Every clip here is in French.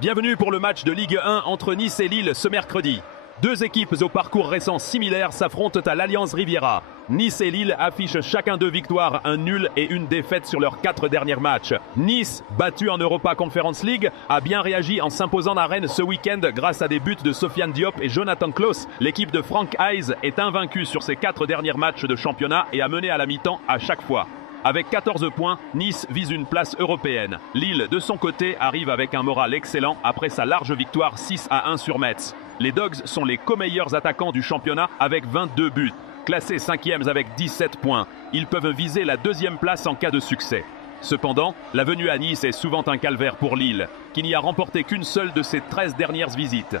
Bienvenue pour le match de Ligue 1 entre Nice et Lille ce mercredi. Deux équipes au parcours récent similaire s'affrontent à l'Allianz Riviera. Nice et Lille affichent chacun 2 victoires, un nul et une défaite sur leurs 4 derniers matchs. Nice, battu en Europa Conference League, a bien réagi en s'imposant à Rennes ce week-end grâce à des buts de Sofiane Diop et Jonathan Klaus. L'équipe de Frank Hayes est invaincue sur ses 4 derniers matchs de championnat et a mené à la mi-temps à chaque fois. Avec 14 points, Nice vise une place européenne. Lille, de son côté, arrive avec un moral excellent après sa large victoire 6-1 sur Metz. Les Dogs sont les co-meilleurs attaquants du championnat avec 22 buts. Classés 5e avec 17 points, ils peuvent viser la 2e place en cas de succès. Cependant, la venue à Nice est souvent un calvaire pour Lille, qui n'y a remporté qu'une seule de ses 13 dernières visites.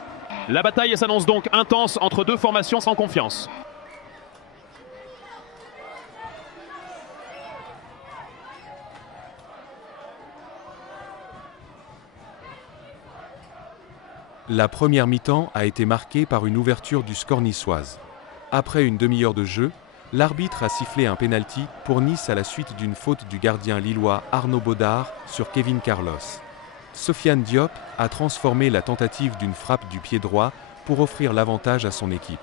La bataille s'annonce donc intense entre deux formations sans confiance. La première mi-temps a été marquée par une ouverture du score niçoise. Après une demi-heure de jeu, l'arbitre a sifflé un pénalty pour Nice à la suite d'une faute du gardien lillois Arnaud Baudard sur Kevin Carlos. Sofiane Diop a transformé la tentative d'une frappe du pied droit pour offrir l'avantage à son équipe.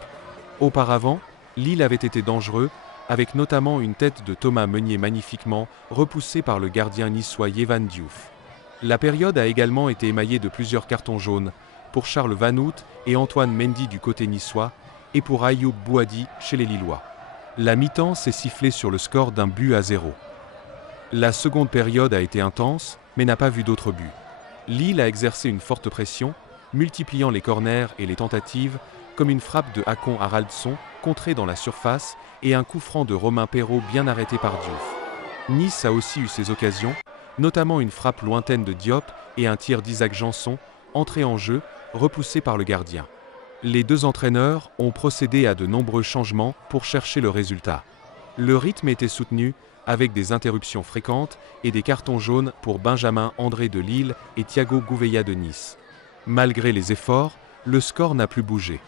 Auparavant, Lille avait été dangereux, avec notamment une tête de Thomas Meunier magnifiquement repoussée par le gardien niçois Yvan Diouf. La période a également été émaillée de plusieurs cartons jaunes, pour Charles Vanout et Antoine Mendy du côté niçois, et pour Ayoub Bouhaddi chez les Lillois. La mi-temps s'est sifflée sur le score d'1-0. La seconde période a été intense, mais n'a pas vu d'autres buts. Lille a exercé une forte pression, multipliant les corners et les tentatives, comme une frappe de Hakon Haraldsson contrée dans la surface et un coup franc de Romain Perrault bien arrêté par Diouf. Nice a aussi eu ses occasions, notamment une frappe lointaine de Diop et un tir d'Isaac Janson, entré en jeu, repoussé par le gardien. Les deux entraîneurs ont procédé à de nombreux changements pour chercher le résultat. Le rythme était soutenu, avec des interruptions fréquentes et des cartons jaunes pour Benjamin André de Lille et Thiago Gouveia de Nice. Malgré les efforts, le score n'a plus bougé.